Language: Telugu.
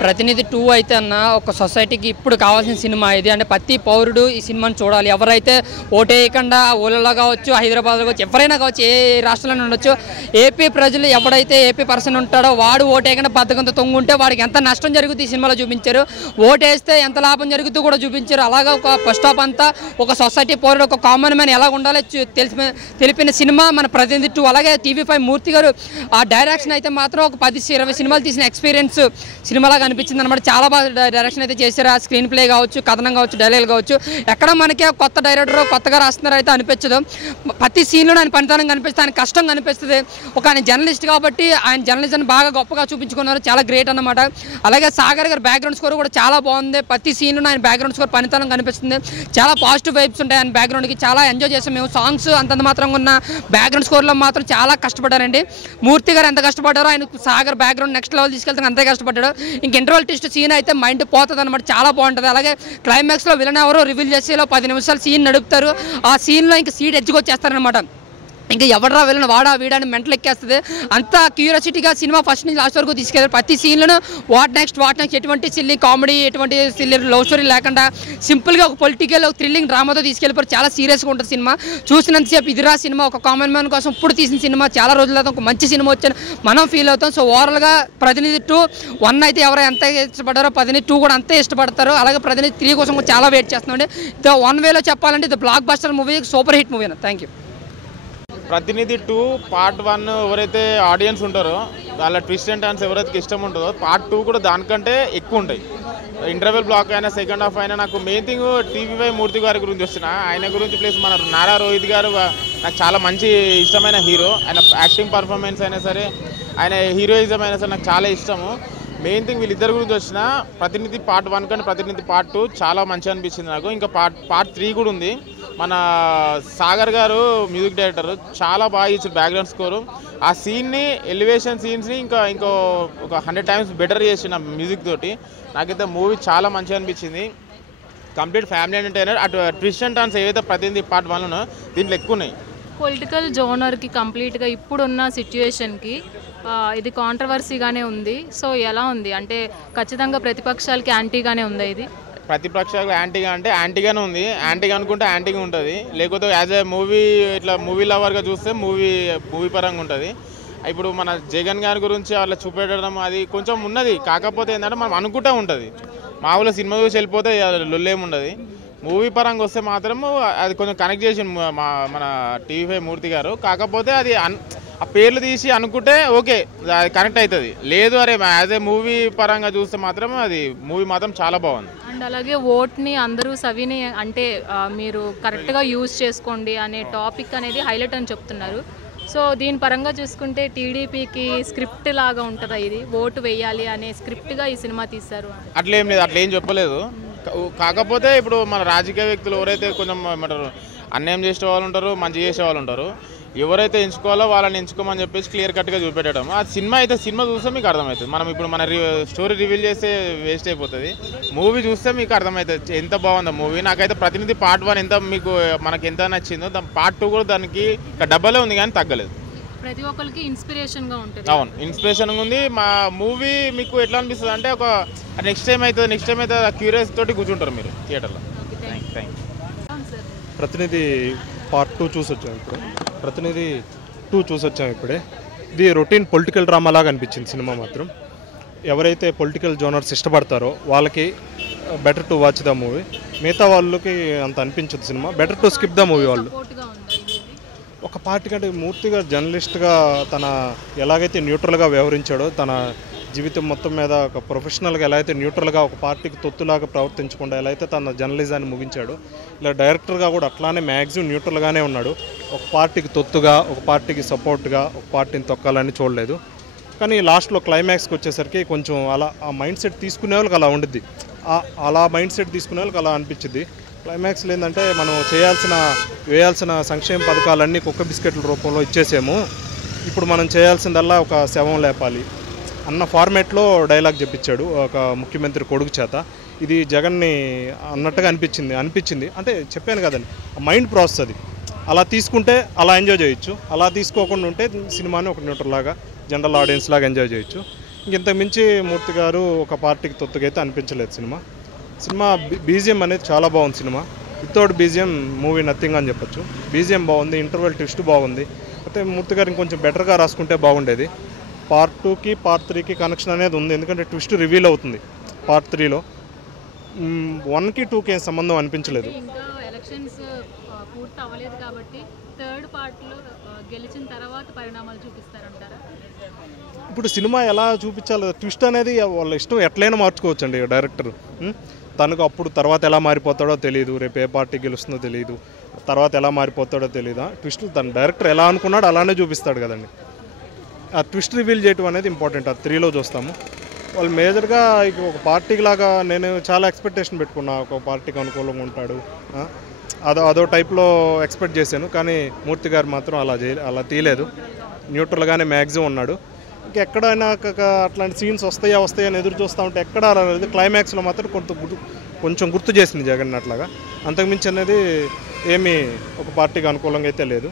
ప్రతినిధి 2 అయితే అన్న ఒక సొసైటీకి ఇప్పుడు కావాల్సిన సినిమా ఇది. అంటే ప్రతి పౌరుడు ఈ సినిమాని చూడాలి. ఎవరైతే ఓటేయకుండా ఊళ్ళలో కావచ్చు, హైదరాబాద్లో కావచ్చు, ఎవరైనా కావచ్చు, ఏ రాష్ట్రంలో ఉండొచ్చు, ఏపీ ప్రజలు ఎవడైతే ఏపీ పర్సన్ ఉంటాడో వాడు ఓటేయకుండా బద్దకంతో తొంగుంటే వాడికి ఎంత నష్టం జరుగుతుంది ఈ సినిమాలో చూపించారు. ఓటేస్తే ఎంత లాభం జరుగుతూ కూడా చూపించారు. అలాగా ఒక ఫస్ట్ స్టాప్ అంతా ఒక సొసైటీ పౌరుడు, ఒక కామన్ మ్యాన్ ఎలా ఉండాలో తెలిపిన సినిమా మన ప్రతినిధి 2. అలాగే TV5 మూర్తి గారు ఆ డైరెక్షన్ అయితే మాత్రం ఒక 10-20 సినిమాలు తీసిన ఎక్స్పీరియన్స్ సినిమాలాగా అనిపించింది అనమాట. చాలా బాగా డైరెక్షన్ అయితే చేశారు. ఆ స్క్రీన్ ప్లే కావచ్చు, కథనం కావచ్చు, డైలాగ్ కావచ్చు, ఎక్కడ మనకి కొత్త డైరెక్టర్ కొత్తగా రాస్తున్నారు అయితే అనిపించదు. ప్రతి సీన్లో ఆయన పనితనం కనిపిస్తుంది, ఆయన కష్టం కనిపిస్తుంది. ఒక ఆయన జర్నలిస్ట్ కాబట్టి ఆయన జర్నలిజం బాగా గొప్పగా చూపించుకున్నారు. చాలా గ్రేట్ అన్నమాట. అలాగే సాగర్ గారి బ్యాక్గ్రౌండ్ స్కోర్ కూడా చాలా బాగుంది. ప్రతి సీన్లో ఆయన బ్యాక్గ్రౌండ్ స్కోర్ పనితనం కనిపిస్తుంది. చాలా పాజిటివ్ వైబ్స్ ఉంటాయి ఆయన బ్యాక్గ్రౌండ్కి. చాలా ఎంజాయ్ చేసాం మేము. సాంగ్స్ అంతంత మాత్రంగా ఉన్న బ్యాక్గ్రౌండ్ స్కోర్లో మాత్రం చాలా కష్టపడ్డారండి. మూర్తి గారు ఎంత కష్టపడ్డారో ఆయన సాగర్ బ్యాక్గ్రౌండ్ నెక్స్ట్ లెవెల్ తీసుకెళ్తే అంతే కష్టపడ్డాడు. ఇంక ఇంటర్వల్ టెస్ట్ సీన్ అయితే మైండ్ పోతుంది అనమాట. చాలా బాగుంటుంది. అలాగే క్లైమాక్స్లో విలన్ ఎవరో రివీల్ చేసేలో 10 నిమిషాలు సీన్ నడుపుతారు. ఆ సీన్లో ఇంకా సీట్ ఎడ్జ్కొచ్చేస్తారనమాట. ఇంకా ఎవడరా వెళ్ళిన వాడా వీడాని మెంటల్ ఎక్కేస్తుంది. అంత క్యూరియాసిటీగా సినిమా ఫస్ట్ నుంచి లాస్ట్ వరకు తీసుకెళ్ళారు. ప్రతి సీన్లను వాట్ నెక్స్ట్ ఎటువంటి సిల్లీ కామెడీ, ఎటువంటి సిల్లీ లవ్ స్టోరీ లేకుండా సింపుల్గా ఒక పొలిటికల్ ఒక థ్రిల్లింగ్ డ్రామాతో తీసుకెళ్ళిపోయి చాలా సీరియస్గా ఉంటుంది సినిమా. చూసినంతసేపు ఇదిరా సినిమా ఒక కామన్ మ్యాన్ కోసం ఇప్పుడు తీసిన సినిమా. చాలా రోజుల ఒక మంచి సినిమా వచ్చాను మనం ఫీల్ అవుతాం. సో ఓవరాల్గా ప్రతినిధి 2 1 అయితే ఎవరు ఎంత ఇష్టపడ్డారో ప్రతినిధి 2 కూడా అంతే ఇష్టపడతారు. అలాగే ప్రతినిధి 3 కోసం చాలా వెయిట్ చేస్తున్నాండి. ఇది వన్ వేలో చెప్పాలంటే ఇది block buster movie, super hit movie. Thank you. ప్రతినిధి 2 పార్ట్ 1 ఎవరైతే ఆడియన్స్ ఉంటారో వాళ్ళ ట్విస్ట్ అండ్ టర్న్స్ ఎవరైతే ఇష్టం ఉంటుందో పార్ట్ 2 కూడా దానికంటే ఎక్కువ ఉంటాయి. ఇంటర్వెల్ బ్లాక్ అయినా సెకండ్ హాఫ్ అయినా నాకు మెయిన్ థింగ్ TV5 మూర్తి గారి గురించి వస్తున్నా. ఆయన గురించి ప్లస్ మన నారా రోహిత్ గారు నాకు చాలా మంచి ఇష్టమైన హీరో. ఆయన యాక్టింగ్ పర్ఫార్మెన్స్ అయినా సరే, ఆయన హీరోయిజం అయినా సరే నాకు చాలా ఇష్టము. మెయిన్ థింగ్ వీళ్ళిద్దరి గురించి వచ్చిన ప్రతినిధి పార్ట్ 1 కానీ ప్రతినిధి పార్ట్ 2 చాలా మంచిగా అనిపించింది నాకు. ఇంకా పార్ట్ 3 కూడా ఉంది. మన సాగర్ గారు మ్యూజిక్ డైరెక్టర్ చాలా బాగా ఇచ్చారు బ్యాక్గ్రౌండ్ స్కోరు. ఆ సీన్ని ఎలివేషన్ సీన్స్ని ఇంకో ఒక 100 టైమ్స్ బెటర్ చేసిన మ్యూజిక్ తోటి. నాకైతే మూవీ చాలా మంచిగా అనిపించింది. Complete family entertainer. అటు ట్విస్ట్ అండ్ టర్న్స్ ఏవైతే ప్రతినిధి పార్ట్ 1 దీంట్లో ఎక్కువ ఉన్నాయి. పొలిటికల్ జోనర్కి కంప్లీట్గా ఇప్పుడున్న సిచ్యువేషన్కి ఇది కాంట్రవర్సీగానే ఉంది. సో ఎలా ఉంది అంటే ఖచ్చితంగా ప్రతిపక్షాలకి యాంటీగానే ఉందా? ఇది ప్రతిపక్షాలకు యాంటీగా అంటే యాంటీగానే ఉంది. యాంటీగా అనుకుంటే యాంటీగా ఉంటుంది. లేకపోతే యాజ్ ఏ మూవీ ఇట్లా మూవీ లవర్గా చూస్తే మూవీ పరంగా ఉంటుంది. ఇప్పుడు మన జగన్ గారి గురించి అట్లా చూపెట్టడం అది కొంచెం ఉన్నది. కాకపోతే ఏంటంటే మనం అనుకుంటూ ఉంటుంది. మామూలుగా సినిమా చూసి వెళ్ళిపోతే లొల్లేముండదు. మూవీ పరంగా వస్తే మాత్రము అది కొంచెం కనెక్ట్ చేసి మన TV5 మూర్తి గారు. కాకపోతే అది ఆ పేర్లు తీసి అనుకుంటే ఓకే అది కనెక్ట్ అవుతుంది. లేదు అరే యాజ్ ఏ మూవీ పరంగా చూస్తే మాత్రం అది మూవీ మాత్రం చాలా బాగుంది. అండ్ అలాగే ఓట్ని అందరూ సవిని అంటే మీరు కరెక్ట్గా యూజ్ చేసుకోండి అనే టాపిక్ అనేది హైలైట్ అని చెప్తున్నారు. సో దీని పరంగా చూసుకుంటే టీడీపీకి స్క్రిప్ట్ లాగా ఉంటుందా? ఇది ఓటు వేయాలి అనే స్క్రిప్ట్గా ఈ సినిమా తీశారు. అట్లేం లేదు, అట్లేం చెప్పలేదు. కాకపోతే ఇప్పుడు మన రాజకీయ వ్యక్తులు ఎవరైతే కొంచెం ఏమంటారు అన్యాయం చేసే వాళ్ళు ఉంటారు, మంచి చేసే వాళ్ళు ఉంటారు. ఎవరైతే ఎంచుకోవాలో వాళ్ళని ఎంచుకోమని చెప్పేసి క్లియర్ కట్గా చూపెట్టడం. ఆ సినిమా చూస్తే మీకు అర్థమవుతుంది. మనం ఇప్పుడు మన స్టోరీ రివీల్ చేస్తే వేస్ట్ అయిపోతుంది. మూవీ చూస్తే మీకు అర్థమవుతుంది ఎంత బాగుందో మూవీ. నాకైతే ప్రతినిధి పార్ట్ 1 ఎంత మనకి ఎంత నచ్చిందో పార్ట్ 2 కూడా దానికి డబ్బలే ఉంది కానీ తగ్గలేదు. ప్రతి ఒక్కరికి ఇన్స్పిరేషన్గా ఉంటుంది. అవును, ఇన్స్పిరేషన్గా ఉంది. మా మూవీ మీకు ఎట్లా అనిపిస్తుంది అంటే ఒక నెక్స్ట్ టైం అవుతుంది క్యూరియస్ తోటి కూర్చుంటారు మీరు థియేటర్లో. Thank you. ప్రతినిధి పార్ట్ 2 చూసి వచ్చాము ఇప్పుడు. ప్రతినిధి 2 చూసి వచ్చాము ఇప్పుడే. ఇది రొటీన్ పొలిటికల్ డ్రామా లాగా అనిపించింది సినిమా మాత్రం. ఎవరైతే పొలిటికల్ జోనర్స్ ఇష్టపడతారో వాళ్ళకి better to watch the movie. మిగతా వాళ్ళకి అంత అనిపించదు cinema. Better to skip the movie. వాళ్ళు ఒక పార్టీ కంటే మూర్తిగా జర్నలిస్ట్గా తన ఎలాగైతే న్యూట్రల్గా వ్యవహరించాడో, తన జీవితం మొత్తం మీద ఒక ప్రొఫెషనల్గా ఎలా అయితే న్యూట్రల్గా ఒక పార్టీకి తొత్తులాగా ప్రవర్తించకుండా ఎలా అయితే తన జర్నలిజాన్ని ముగించాడో, ఇలా డైరెక్టర్గా కూడా అట్లానే మ్యాక్సిమం న్యూట్రల్గానే ఉన్నాడు. ఒక పార్టీకి తొత్తుగా, ఒక పార్టీకి సపోర్ట్గా, ఒక పార్టీని తొక్కాలని చూడలేదు. కానీ లాస్ట్లో క్లైమాక్స్కి వచ్చేసరికి కొంచెం అలా ఆ మైండ్ సెట్ తీసుకునే వాళ్ళకి అలా ఉండిద్ది. అలా మైండ్ సెట్ తీసుకునే వాళ్ళకి అలా అనిపించింది. క్లైమాక్స్లో ఏంటంటే మనం వేయాల్సిన సంక్షేమ పథకాలన్నీ కుక్క బిస్కెట్ల రూపంలో ఇచ్చేసాము, ఇప్పుడు మనం చేయాల్సిందల్లా ఒక శవం లేపాలి అన్న ఫార్మేట్లో డైలాగ్ చెప్పించాడు ఒక ముఖ్యమంత్రి కొడుకు చేత. ఇది జగన్ని అన్నట్టుగా అనిపించింది. అంటే చెప్పాను కదండి, మైండ్ ప్రాసెస్ అది. అలా తీసుకుంటే అలా ఎంజాయ్ చేయొచ్చు, అలా తీసుకోకుండా ఉంటే సినిమాని ఒక న్యూట్రల్ లాగా జనరల్ ఆడియన్స్ లాగా ఎంజాయ్ చేయొచ్చు. ఇంతకు మించి మూర్తి గారు ఒక పార్టీకి తొత్తుగైతే అనిపించలేదు సినిమా బీజిఎం అనేది చాలా బాగుంది cinema. Without BGM movie nothing అని చెప్పొచ్చు. బీజిఎం బాగుంది, ఇంటర్వెల్ ట్విస్ట్ బాగుంది. అయితే మూర్తి గారు ఇంకొంచెం బెటర్గా రాసుకుంటే బాగుండేది. పార్ట్ 2కి పార్ట్ 3కి కనెక్షన్ అనేది ఉంది, ఎందుకంటే ట్విస్ట్ రివీల్ అవుతుంది పార్ట్ 3లో. 1కి 2కి ఏం సంబంధం అనిపించలేదు. ఇంకా ఎలక్షన్స్ పూర్తి అవ్వలేదు కాబట్టి థర్డ్ పార్ట్లో గెలిచిన తర్వాత పరిణామాలు చూపిస్తారంటారా? ఇప్పుడు సినిమా ఎలా చూపించాలి, ట్విస్ట్ అనేది వాళ్ళ ఇష్టం, ఎట్లయినా మార్చుకోవచ్చండి డైరెక్టర్. తనకు అప్పుడు తర్వాత ఎలా మారిపోతాడో తెలియదు, రేపు ఏ పార్టీ గెలుస్తుందో తెలియదు, తర్వాత ఎలా మారిపోతాడో తెలియదా. ట్విస్ట్ తన డైరెక్టర్ ఎలా అనుకున్నాడో అలానే చూపిస్తాడు కదండి. ఆ ట్విస్ట్ రివీల్ చేయడం అనేది ఇంపార్టెంట్. ఆ 3లో చూస్తాము. వాళ్ళు మేజర్గా ఒక పార్టీకి లాగా నేను చాలా ఎక్స్పెక్టేషన్ పెట్టుకున్నా, ఒక పార్టీకి అనుకూలంగా ఉంటాడు, అదో టైప్లో ఎక్స్పెక్ట్ చేశాను. కానీ మూర్తి గారు మాత్రం అలా తీయలేదు, న్యూట్రల్గానే మ్యాక్సిమం ఉన్నాడు. ఇంకెక్కడైనా అట్లాంటి సీన్స్ వస్తాయని ఎదురు చూస్తూ ఉంటే ఎక్కడ రాలేదు. క్లైమాక్స్లో మాత్రం కొంచెం గుర్తు చేసింది జగన్ అట్లాగా. అంతకుమించి అనేది ఏమీ ఒక పార్టీకి అనుకూలంగా అయితే లేదు.